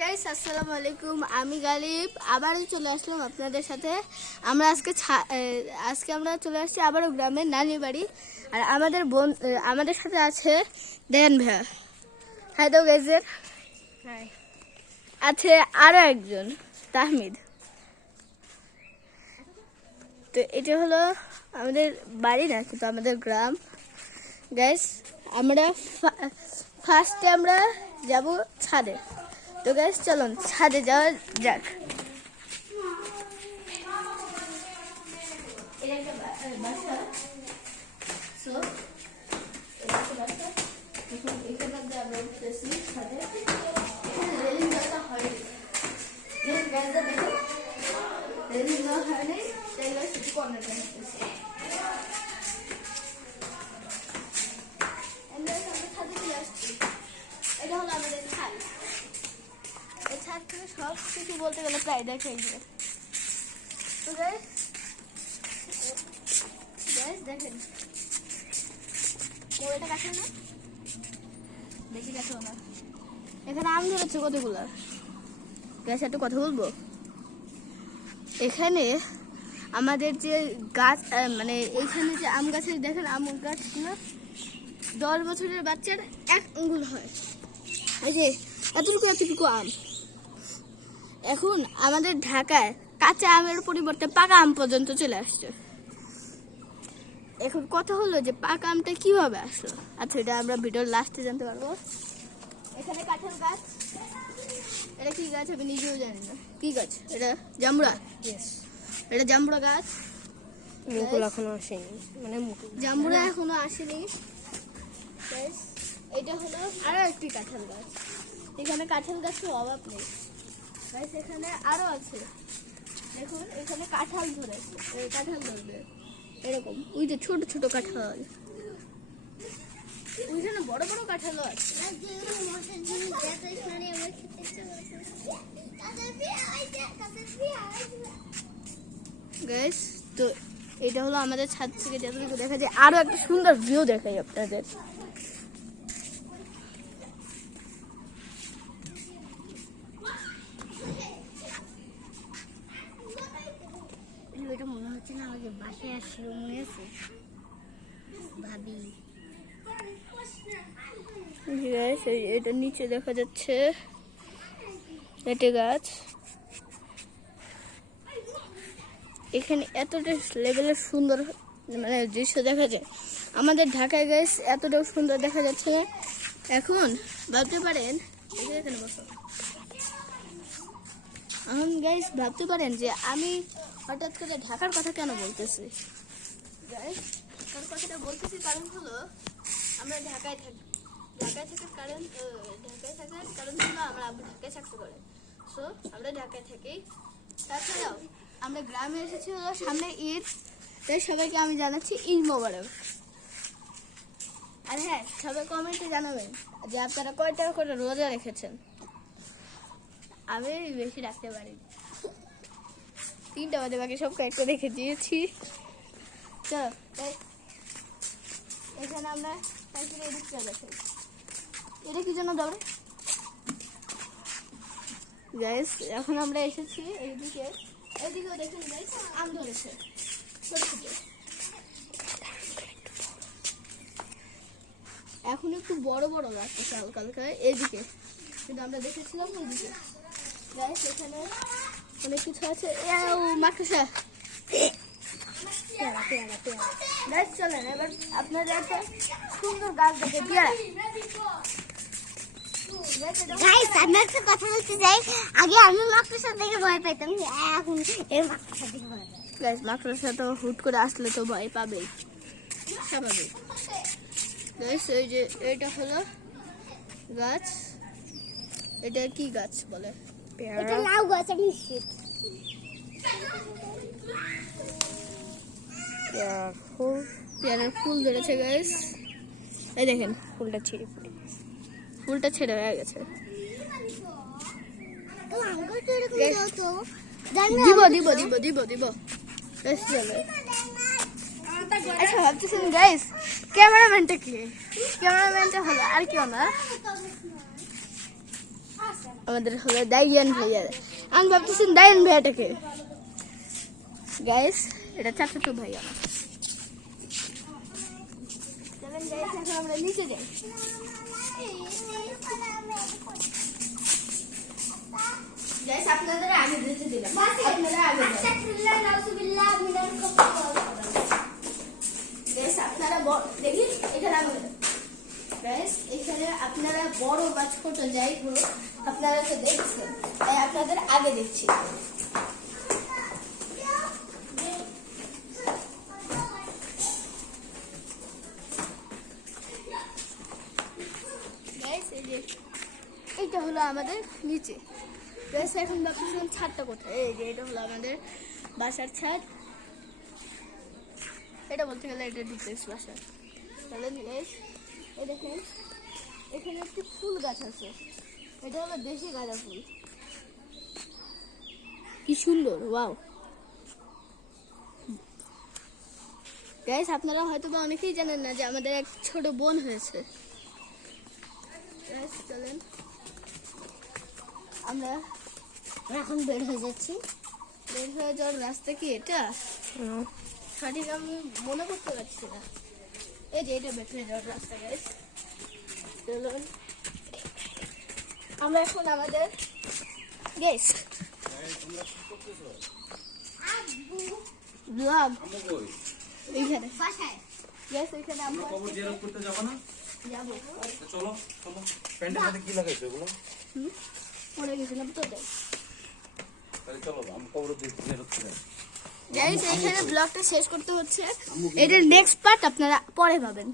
Guys আসসালামু আলাইকুম, আমি গালিব আবারও চলে আসলাম আপনাদের সাথে। আমরা আজকে আমরা চলে আসছি আবারও গ্রামের নানি বাড়ি। আর আমাদের সাথে আছে দেন ভাইয়া। হাই তো গাইজের আছে আরো একজন তাহমিদ। তো এটা হলো আমাদের বাড়ি না, কিন্তু আমাদের গ্রাম। গাইস আমরা ফার্স্টে আমরা যাব ছাদে। তো গাইস চলুন ছাদে যাওয়া যাক। এটা হলো আমাদের ছাদ। এই ছাদ থেকে সব কিছু বলতে গেলে প্রায় দেখাই যায়। তো গাইস দেখেন, এটা কাছে না, বেশি কাছেও না। এখানে আম ধরেছে কতগুলো। গ্যাস একটা কথা বলবো, এখানে আমাদের যে গাছ মানে এইখানে যে আম গাছের দেখেন, আম গাছগুলো 10 বছরের বাচ্চার 1 আঙ্গুল হয়। এই যে এতটুকু আম। এখন আমাদের ঢাকায় কাঁচা আমের পরিবর্তে পাকা আম পর্যন্ত চলে আসছে। এখন কথা হলো যে পাকা আমটা কিভাবে আসলো। আচ্ছা, এটা আমরা ভিডিওর লাস্টে জানতে পারবো। এখানে কাঁঠাল গাছ, এটা কি গাছ আমি নিজেও জানি না কি গাছ। এটা জামুড়া। এটা জামুড়া গাছ। মুকুল এখনো আসেনি, মানে জামুড়া এখনো আসেনি। এটা হলো আরো একটি কাঁঠাল গাছ। এখানে কাঁঠাল গাছের অভাব নেই। এখানে আরো আছে, দেখুন এখানে কাঁঠাল ধরেছে। কাঁঠাল ধরবে এরকম, ওই যে ছোট ছোট কাঁঠাল, ওইখানে বড় বড় কাঁঠালও আছে। গাইস তো এটা হলো আমাদের ছাদ থেকে যতটুকু দেখা যায়। আরো একটা সুন্দর ভিউ দেখাই আপনাদের। এটা মনে হচ্ছে না আমাদের বাসায় আসছিল, মনে আছে ভাবি। এটা নিচে দেখা যাচ্ছে এটা গাছ। এখানে এতটা লেভেলের সুন্দর মানে দৃশ্য দেখা যায়। আমাদের ঢাকায় গাইস এতটাও সুন্দর দেখা যাচ্ছে। এখন ভাবতে পারেন, এখানে বসো। এখন গাইস ভাবতে পারেন যে আমি হঠাৎ করে ঢাকার কথা কেন বলতেছি। গাইস ঢাকার কথাটা বলতেছি কারণ হলো আমরা ঢাকায় থাকার কারণ হলো আমরা ঢাকায় চাকরি করে। সো আমরা ঢাকায় থাকি। তাছাড়াও আমরা গ্রামে এসেছি হলো সামনে ঈদ, তাই সবাইকে আমি জানাচ্ছি ঈদ মোবারক। আর হ্যাঁ, সবাই কমেন্টে জানাবেন যে আপনারা কয় টাকা করে রোজা রেখেছেন। আমি বেশি রাখতে পারি, 3টা বাজে, বাকি সব কয়েকটা রেখে দিয়েছি। চলো এখানে আমরা এটা কি জন্য দৌড়ে গাইস। এখন আমরা এসেছি এইদিকেও দেখুন গাইস আম ধরেছে ছোট ছোট। এখন একটু বড় বড় লাগতেছে হালকা হালকা এইদিকে, কিন্তু আমরা দেখেছিলাম ওইদিকে। গাইস এখানে অনেক কিছু আছে। মাকড়সা। গাইস চলেন এবার আপনাদের একটা সুন্দর গাছ দেখে পেয়ারা। গাইস আমি একটা কথা বলতে চাই, আগে আমি মাকড়সা দেখে ভয় পেতাম, এখন এর মাকড়সা দেখে ভয় পাই। গাইস মাকড়সা তো হুট করে আসলে তো ভয় পাবেই, স্বাভাবিক। গাইস এই যে এটা হলো গাছ। এটা কি গাছ বলে? এটা লাউ গাছ। আমি নিশ্চিত পেয়ারার ফুল ধরেছে গাইস। এই দেখেন ফুলটা ছেড়ে হয়ে গেছে। দিব। আচ্ছা ভাবতেছেন গাইস ক্যামেরাম্যানটা হলো আর কেউ না, আমাদের হলো দাইয়ান ভাইয়া। আমি ভাবতেছি দাইয়ান ভাইয়াটাকে। গাইস এটা চাচাতো ভাই আমার। চলেন গাইস এখন আমরা নিচে যাই। গাইস আপনাদের আগে যেতে দিলাম, আপনারা আগে যান। আস্তাগফিরুল্লাহ নাউযুবিল্লাহ মিনাল কাফার। গাইস আপনারা দেখি এখানে আমি গাইস এখানে আপনারা বড় বা ছোট যাই হোক আপনারা তো দেখছেন, তাই আপনাদের আগে দেখছি। গাইস এই যে এইটা হলো আমাদের নিচে। গাইস এখন ভাবতেছিলাম ছাদটা কোথায়, এই যে এটা হলো আমাদের বাসার ছাদ। এটা বলতে গেলে এটা ডুপ্লেক্স বাসা। তাহলে এই দেখেন এখানে একটি ফুল গাছ আছে, এটা হলো দেশি গাঁদা ফুল। কি সুন্দর, ওয়াও। গাইস আপনারা হয়তো বা অনেকেই জানেন না যে আমাদের এক ছোট বোন হয়েছে। গাইস চলেন আমরা এখন বের হয়ে যাচ্ছি। বের হয়ে যাওয়ার রাস্তা কি এটা সঠিক আমি মনে করতে পারছি না। এই যে এটা বের হয়ে যাওয়ার রাস্তা। গাইস চলুন আমরা এখন আমাদের গাইস ব্লগ এইখানে বাসায় গাইস এখানে আমরা কবর জিয়ারত করতে যাব না? যাব। চলো চলো। প্যান্টের সাথে কি লাগাইছো এগুলো? পড়ে গেছিলাম তো তাই। তাহলে চলো আমি কবর জিয়ারত করে আসি। গাইস এখানে ব্লগটা শেষ করতে হচ্ছে, এটার নেক্সট পার্ট আপনারা পরে পাবেন।